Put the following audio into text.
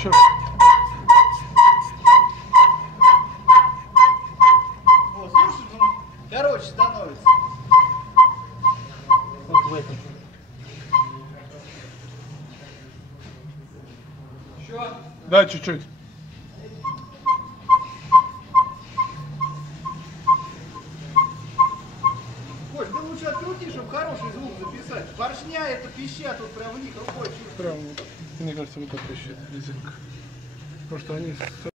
еще. Вот, слушай, ну, короче становится. Вот в этом. Еще? Да, чуть-чуть. Коль, ты лучше открути, чтобы хороший звук записать. Поршня это пища, тут прям в них рукой чувствуешь. Прям, вот, мне кажется, вот так еще резинка. Потому что они